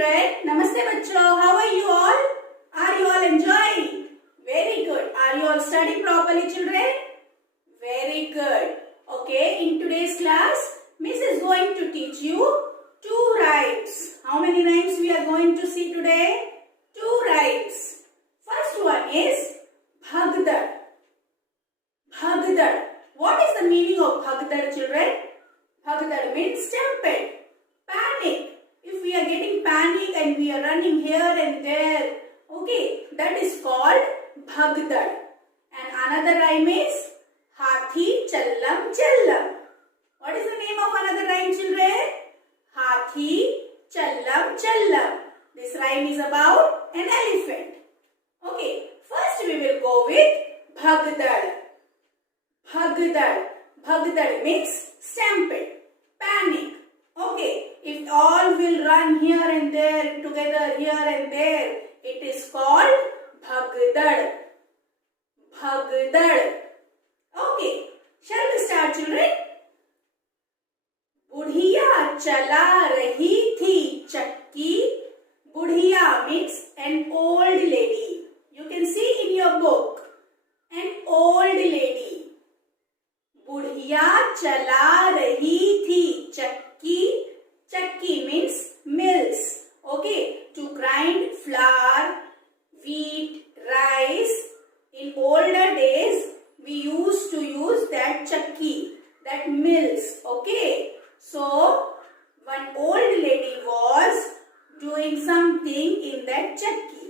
children. Namaste bachcho. How are you all? Are you all enjoying? Very good. Are you all studying properly, children? Very good. Okay, in today's class, Miss is going to teach you two rhymes. How many rhymes we are going to see today? Two rhymes. First one is Bhagdad. Bhagdad. What is the meaning of Bhagdad, children? Bhagdad means stampede, panic. If we are getting panic and we are running here and there, okay, that is called Bhagdad. And another rhyme is Hathi Challam Challam. What is the name of another rhyme, children? Hathi Challam Challam. This rhyme is about an elephant. Okay, first we will go with Bhagdad. Bhagdad. Bhagdad means stampede, panic. Okay, if all will run here and there, together here and there, it is called Bhagdad. Bhagdad. Okay, shall we start, children? बुढ़िया चला रही थी चक्की. बुढ़िया means an old lady. You can see in your book, an old lady. बुढ़िया चला रही थी चक्की. चक्की means mills. Okay, to grind flour, wheat, rice. In older days, we used to use that chakki, that mills. Okay, so one old lady was doing something in that chakki.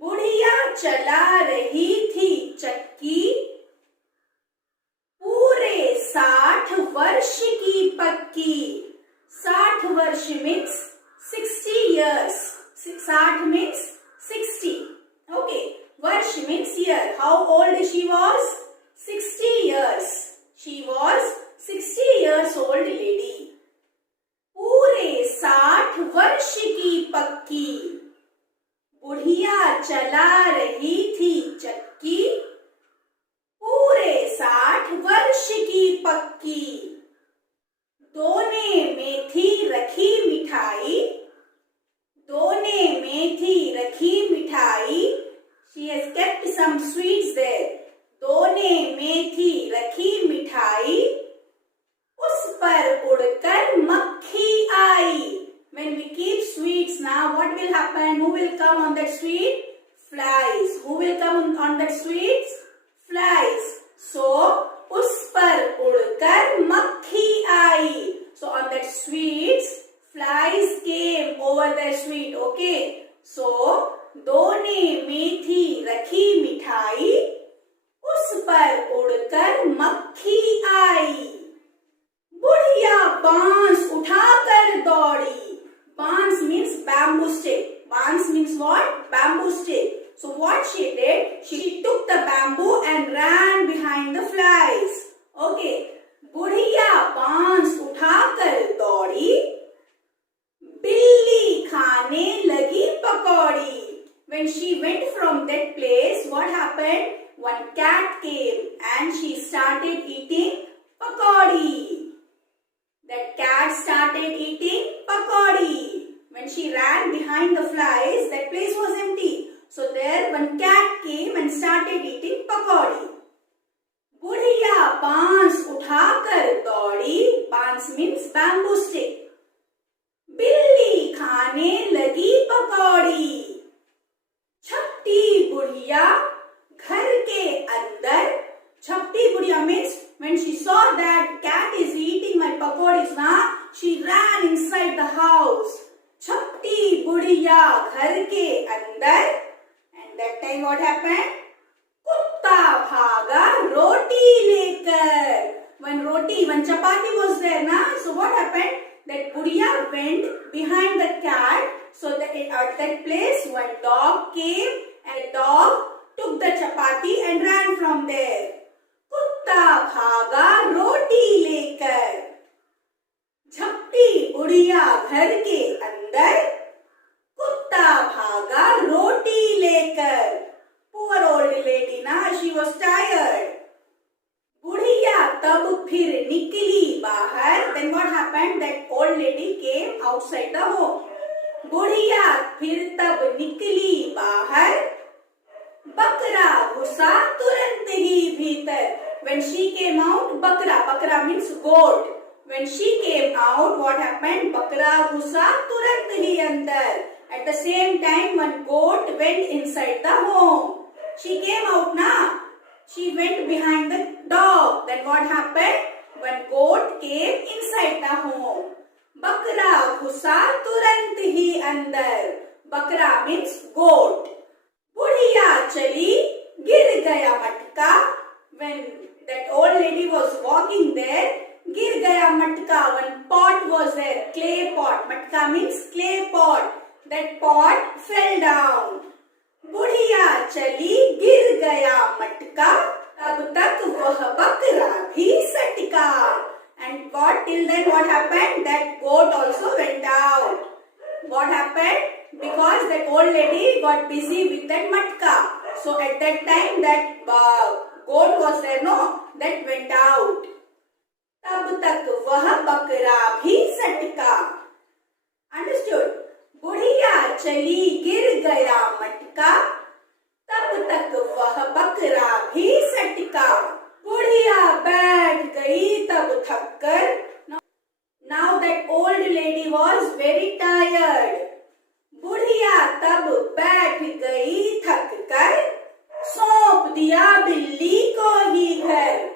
बुढ़िया चला रही थी चक्की. पूरे 60 वर्ष की पक्की. 60 वर्ष means 60 years. 60 means 60. Okay. Varsh means year. How old she was? 60 years. She was 60 years old lady. पूरे 60 वर्ष की पक्की. बुढ़िया चला रही थी चक्की. पूरे 60 वर्ष की पक्की. दोने में थी रखी मिठाई. दोने में थी रखी मिठाई. She has kept some sweets there. दोने में थी रखी मिठाई. उस पर उड़कर मक्खी आई. When we keep sweets now, what will happen? Who will come on that sweet? Flies. Who will come on that sweets? Flies. So, उस पर उड़कर मक्खी आई. So, on that sweets, flies came over the sweet. Okay. So, दोने में थी रखी मिठाई. उस पर उड़कर मक्खी आई. बुढ़िया बांस उठाकर दौड़ी. Bans means bamboo stick. Bans means what? Bamboo stick. So what she did? She took the bamboo and ran behind the flies. Okay. बुढ़िया बांस उठाकर दौड़ी. बिल्ली खाने लगी पकौड़ी. When she went from that place, what happened? One cat came and she started eating pakodi. That cat started eating pakodi. When she ran behind the flies, that place was empty. So there one cat came and started eating pakodi. बुढ़िया बांस उठाकर दौड़ी. बांस means bamboo stick. बिल्ली खाने लगी पकौड़ी. छपटी बुढ़िया घर के अंदर. छपटी बुढ़िया means when she saw that cat is eating my pakodis now, she ran inside the house. छपटी बुढ़िया घर के अंदर. And that time what happened? कुत्ता भागा रोटी लेकर. One chapati was there na. So what happened? That बुढ़िया went behind the cat. So that at that place one dog came and the dog took the chapati and ran from there. कुत्ता भागा रोटी लेकर. झपटी बुढ़िया घर के अंदर. कुत्ता भागा रोटी लेकर. Poor old lady na, she was tired. बुढ़िया तब फिर निकली बाहर. Then what happened? That old lady came outside the home. बुढ़िया फिर तब निकली बाहर, बकरा घुसा तुरंत ही भीतर. When she came out, bakra means goat. When she came out, what happened? Bakra घुसा तुरंत ही अंदर. At the same time, one goat went inside the home. She came out na. She went behind the dog. Then what happened? One goat came inside the home. बकरा घुसा तुरंत ही अंदर. बकरा means goat. बुढ़िया चली, गिर गया मटका. When that old lady was walking there, गिर गया मटका. One pot was there, clay pot. मटका means clay pot. That pot fell down. बुढ़िया चली, गिर गया मटका. तब तक वह बकरा भी सटका. And what till then what happened? That goat also went out. What happened? Because that old lady got busy with that matka. So at that time that goat was there, no, that went out. तब तक वह बकरा भी सटका. Understood? बुढ़िया चली, गिर गया मटका. तब तक वह बकरा भी सटका. बुढ़िया बैठ गई तब थक कर. Now that old lady was very tired. बुढ़िया तब बैठ गई थक कर. सौंप दिया बिल्ली को ही घर.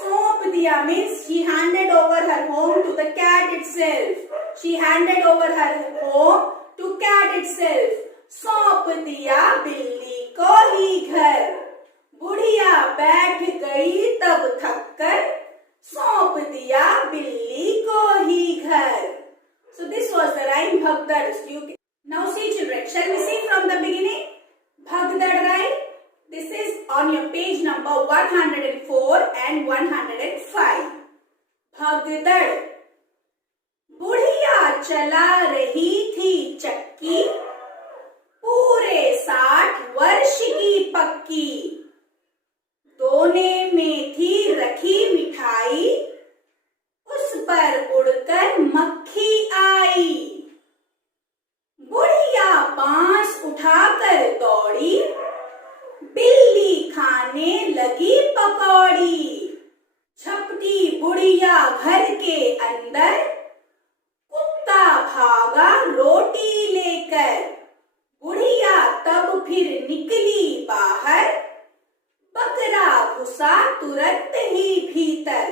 सौंप दिया means she handed over her home to the cat itself. She handed over her home to cat itself. सौंप दिया बिल्ली को ही घर. बुढ़िया बैठ गई तब थक कर. सौंप दिया बिल्ली को ही घर. So this was the rhyme Bhagdad. Now see children, shall we see from the beginning? Bhagdad rhyme. This is on your page number 104 and 105. Bhagdad. बुढ़िया चला रही थी चक्की, पूरे 60 वर्ष की पक्की. दोने में थी रखी मिठाई, उस पर उड़कर मक्खी आई. बुढ़िया बांस उठाकर दौड़ी, बिल्ली खाने लगी पकौड़ी. झपटी बुढ़िया घर के अंदर, कुत्ता भागा रोटी लेकर. बुढ़िया तब फिर निकली बाहर, बकरा घुसा तुरंत ही भीतर.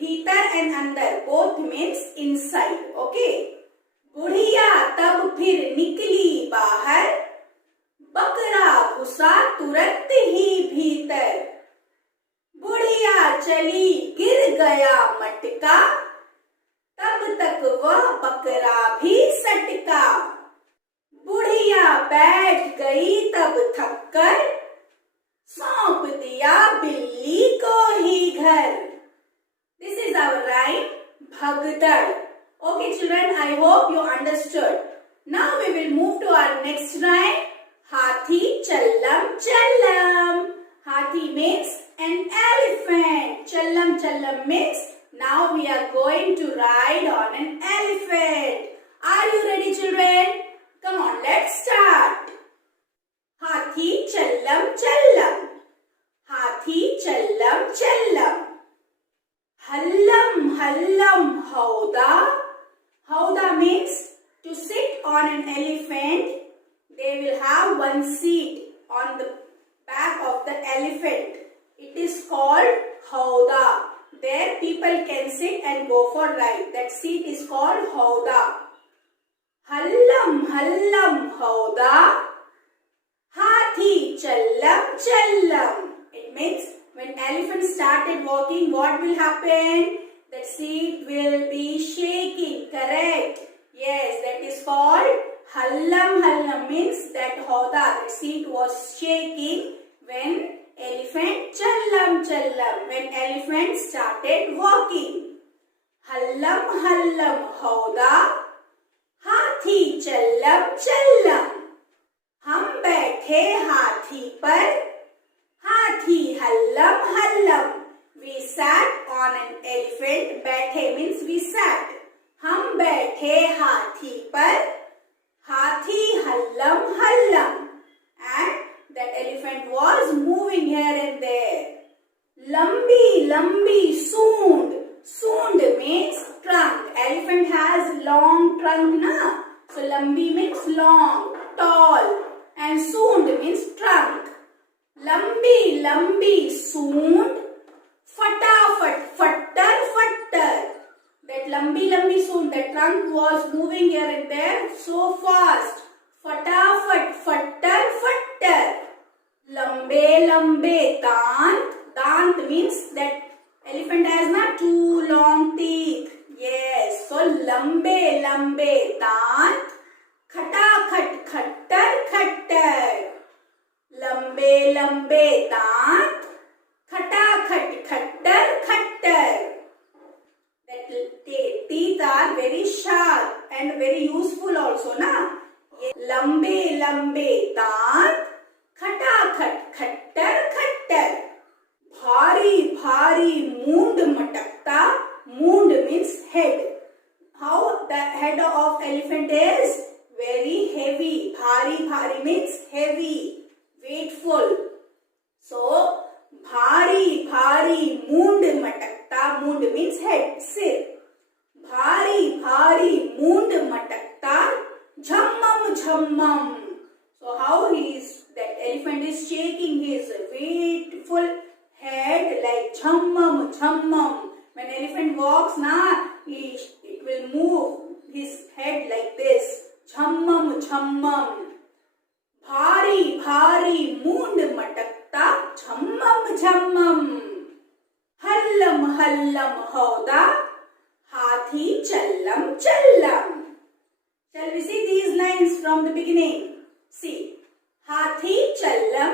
भीतर and अंदर both means inside. Okay. बुढ़िया तब फिर निकली बाहर, बकरा घुसा तुरंत ही भीतर. बुढ़िया चली, गिर गया मटका. तब तक वह बकरा भी सटका. बुढ़िया बैठ गई तब थक कर, सौंप दिया बिल्ली को ही घर. This is our rhyme Bhagdad. Okay children, I hope you understood. Now we will move to our next rhyme. Hathi challam challam. Hathi means an elephant. Challam challam means now we are going to ride on an elephant. Are you ready children? Come on, let's start. Hathi challam challam. Hathi challam challam. Hallam hallam hauda. Hauda means to sit on an elephant. They will have one seat on the back of the elephant. It is called hauda. There people can sit and go for ride. That seat is called hauda. Hallam hallam hauda. Hathi challam challam. It means when elephant started walking, what will happen? The seat will be shaking. Correct? Yes, that is called hallam. Hallam means that hauda, the seat was shaking when elephant challam challam. When elephant started walking. Hallam hallam hauda. हाथी चल्लम चल्लम. हम बैठे हाथी पर, हाथी Hallam Hallam. We sat on an elephant. बैठे means we sat. हम बैठे हाथी पर, Lambi means long, tall, and soond means trunk. Lambi, lambi, soond, fatafat, fattar, fattar. That lambi soond, the trunk was moving here and there so fast. Fatafat, fattar, fattar. Lambe, dant. Dant means that elephant has not two long teeth. Yes, so lambe, dant. Khatakhat, khattar, khattar. Lambe, dant. Khatakhat, khattar, khattar. That teeth are very sharp and very useful also, na? Lambe, dant. Khatakhat, khattar, khattar. Bhari, moond matakta. Moond means head. How the head of elephant is? Very heavy. Bhari means heavy, weightful. So, bhari, moond matakta. Moond means head, sir. Bhari, moond matakta. Jhammam. So, how that elephant is shaking his weightful head like jhammam. When elephant walks, it will move his head like this. Jhammam. Bhari, moond matakta. Jhammam. Hallam, hauda. Hathi, challam. Shall we see these lines from the beginning? See. Hathi, challam.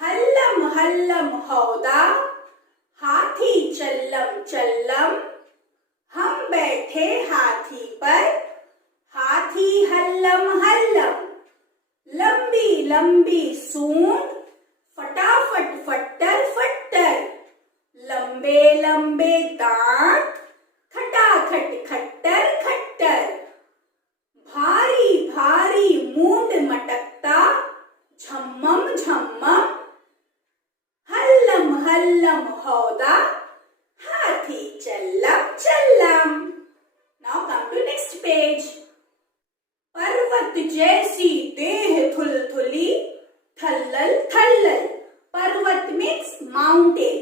Hallam, hauda. हाथी चल्लम हम बैठे हाथी पर हाथी Hallam लंबी सूंड फटाफट फट्टर लंबे दांत खटाखट खट्टर भारी मूंड मटकता झम्मम हल्लम हौदा हाथी चल्लम. Now come to next page. पर्वत जैसी देह थुलथुली थल्लल. पर्वत means mountain.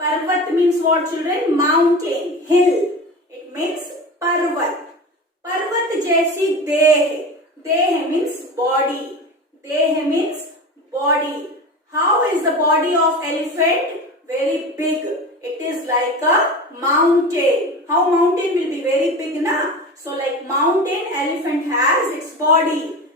Parvat means what, children? Mountain, hill. It means parvat. Parvat जैसी देह means body. How is the body of elephant? Very big. It is like a mountain. How mountain will be very big, na? So like mountain, elephant has its body.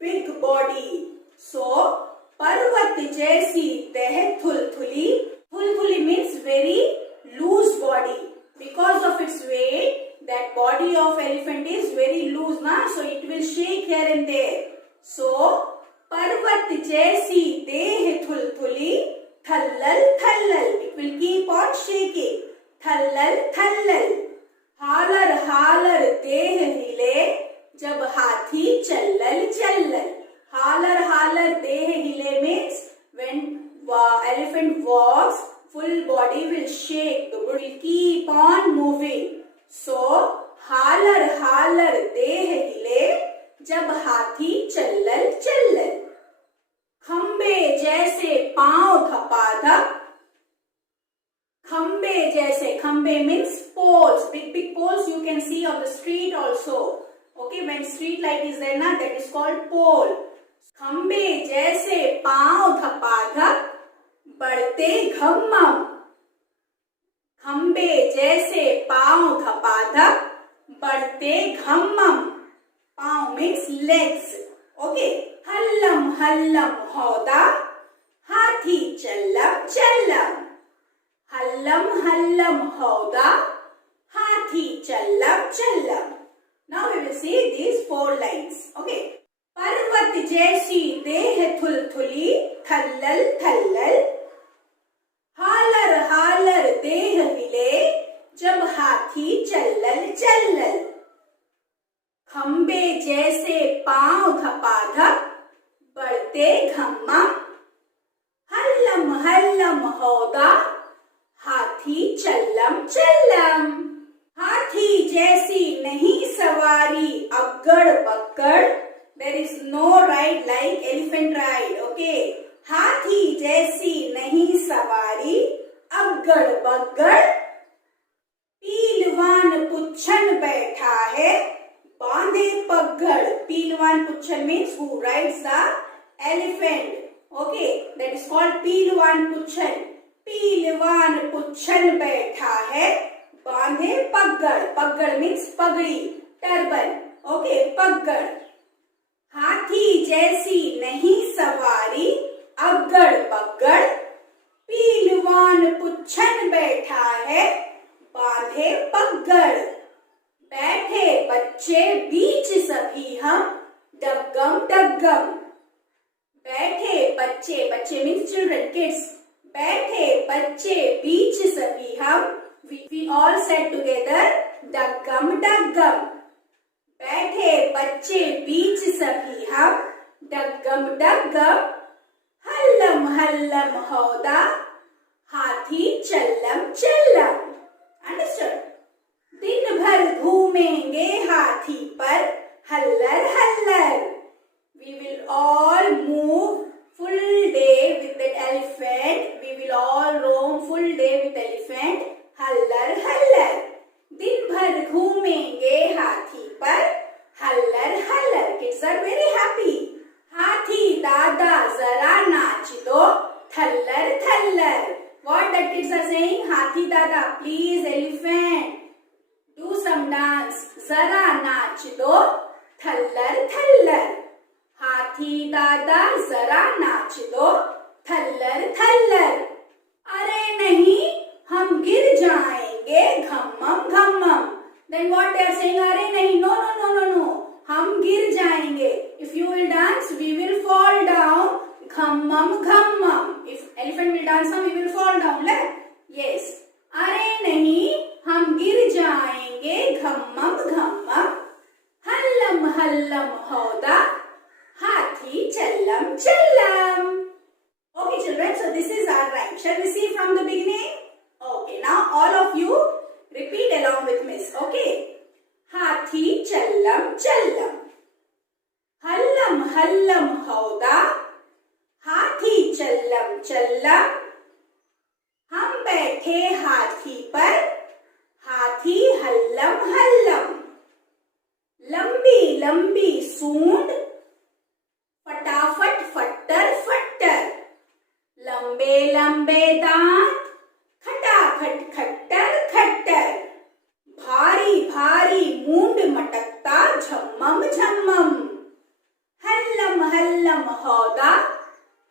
Big body. So, parvat jaisi deh thulthuli. Thulthuli means very loose body. Because of its weight, that body of elephant is very loose, na? So it will shake here and there. So, पर्वत जैसी देह थुलथुली थल्लल. It will keep on shaking. थल्लल. हालर देह हिले जब हाथी चल्लल. हालर देह हिले means when elephant walks, full body will shake. The body will keep on moving. So, hauler देह हिले जब हाथी चल्लल. खंबे जैसे पांव धपाधप. खंबे means poles, big poles you can see on the street also. Okay, when street light is there, na, that is called pole. खंबे जैसे पांव धपाधप बढ़ते घम्मम. खंबे जैसे पांव धपाधप बढ़ते घम्मम. पांव means legs. Okay. हल्लम हौदा हाथी चल्लम. हल्लम हौदा हाथी चल्लम. Now we will see these 4 lines. Okay. पर्वत जैसी देह थुलथुली थल्लल. हालर देह हिले जब हाथी चल्लल. खंबे जैसे पांव धपाधप बढ़ते घम्मम. हल्लम हौदा हाथी चल्लम. हाथी जैसी नहीं सवारी अगड़ बगड़. There is no ride like elephant ride. Okay. हाथी जैसी नहीं सवारी अगड़ बगड़. पीलवान पुच्छन बैठा है बांधे पगड़. पीलवान पुच्छन means who rides the elephant. Okay, that is called पीलवान पुच्छन. पीलवान पुच्छन बैठा है बांधे पगड़. पगड़ means पगड़ी, टर्बन. Okay, पगड़. हाथी जैसी नहीं सवारी अगड़ बगड़. पीलवान पुच्छन बैठा है बांधे पगड़. बैठे बच्चे बीच सभी हम डग्गम डग्गम. बैठे बच्चे, बच्चे मीन्स चिल्ड्रन, किड्स. बैठे बच्चे बीच सभी हम, we all said together डग्गम डग्गम. बैठे बच्चे बीच सभी हम डग्गम डग्गम. हल्लम हल्लम हौदा हाथी चल्लम चल्लम. अंडरस्टूड? दिन भर घूमेंगे हाथी पर हल्लर हल्लर. We will all move full day with the elephant. We will all roam full day with elephant. हल्लर हल्लर. दिन भर घूमेंगे हाथी पर हल्लर हल्लर. Kids are very happy. हाथी दादा जरा नाच दो थल्लर थल्लर. What the kids are saying? हाथी दादा, please elephant, do some dance. जरा नाच दो थल्लर थल्लर. हाथी दादा जरा नाच दो थल्लर थल्लर. अरे नहीं हम गिर जाएंगे घम्मम घम्मम. Then what they are saying? अरे नहीं, no no no no no, हम गिर जाएंगे. If you will dance, we will fall down. घम्मम घम्मम. If elephant will dance, we will fall down. Yes. अरे नहीं हम गिर जाएंगे घम्मम घम्मम. हल्लम हल्लम हौदा हाथी चल्लम चल्लम. Okay children, so this is our rhyme. Shall we see from the beginning? Okay, now all of you repeat along with Miss. Okay. हाथी चल्लम चल्लम. Hallam Hallam हौदा हाथी चल्लम चल्लम. हम बैठे हाथी पर हाथी हल्लम हल्लम. लंबी लंबी सूंड फटाफट फट्टर फट्टर. लंबे लंबे दांत खटाखट खट्टर खट्टर. भारी भारी मूंड मटकता झम्मम झम्मम. हल्लम हल्लम हौदा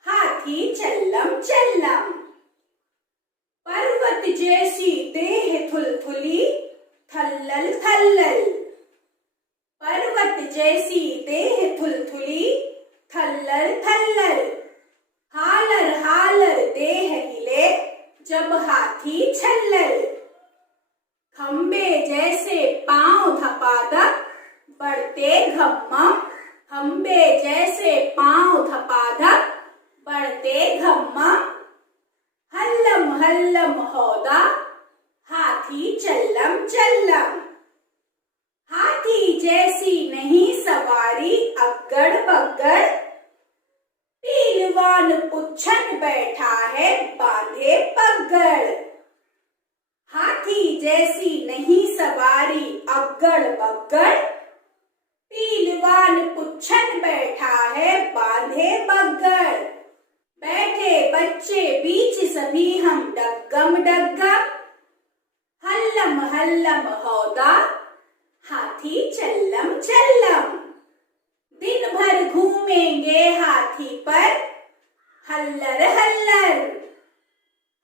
हाथी चल्लम चल्लम. पर्वत जैसी देह थुलथुली थल्लल थल्लल. पर्वत जैसी देह थुलथुली थल्लल थल्लल. हालर हालर देह हिले जब हाथी छल्लल. खंबे जैसे पांव धपाधप बढ़ते घम्मम. खंबे जैसे पांव धपाधप बढ़ते घम्मम. हल्लम हल्लम हौदा हाथी चल्लम चल्लम. हाथी जैसी नहीं सवारी अगड़ बगड़. पीलवान पुच्छन बैठा है बांधे पगड़. हाथी जैसी नहीं सवारी अगड़ बगड़. पीलवान पुच्छन बैठा है बांधे बगड़. बैठे बच्चे बीच सभी हम डग्गम डग्गम. हल्लम हल्लम हौदा हाथी चल्लम चल्लम. दिन भर घूमेंगे हाथी पर हल्लर हल्लर.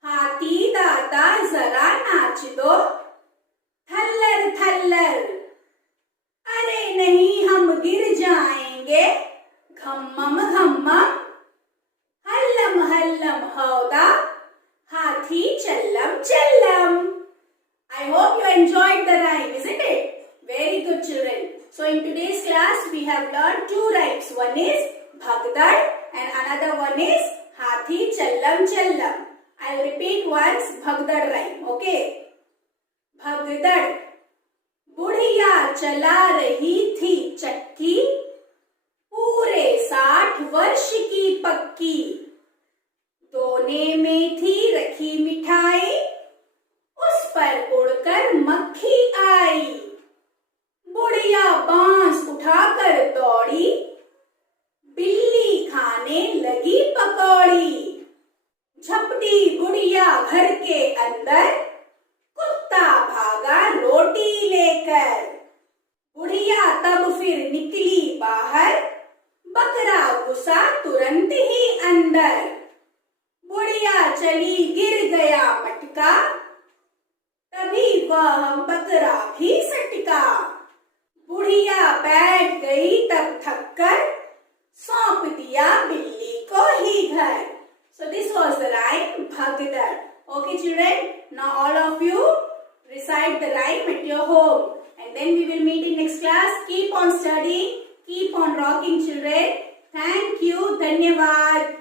हाथी दादा जरा नाच दो थल्लर थल्लर. अरे नहीं हम गिर जाएंगे घम्मम घम्मम. हल्लम हल्लम हौदा हाथी चल्लम चल्लम. I hope you enjoyed the rhyme, isn't it? Very good children. So in today's class we have learned two rhymes. One is Bhagdad and another one is Hathi Challam Challam. I will repeat once Bhagdad rhyme. Okay. Bhagdad बुढ़िया चला रही थी चक्की, पूरे 60 वर्ष की पक्की। दोने में थी रखी मिठाई, उस पर उड़कर मक्खी आई। बुढ़िया बांस उठाकर दौड़ी, बिल्ली खाने लगी पकौड़ी। झपटी बुढ़िया घर के अंदर, कुत्ता भागा रोटी लेकर। बुढ़िया तब फिर निकली बाहर, बकरा घुसा तुरंत ही अंदर। बुढ़िया चली गिर गया मटका, तभी वह बकरा भी सटका। बुढ़िया बैठ गई तब थककर, सौंप दिया बिल्ली को ही घर। So this was the rhyme Bhagdar. Okay children, now all of you recite the rhyme at your home and then we will meet in next class. Keep on studying, keep on rocking children. Thank you. Dhanyavad.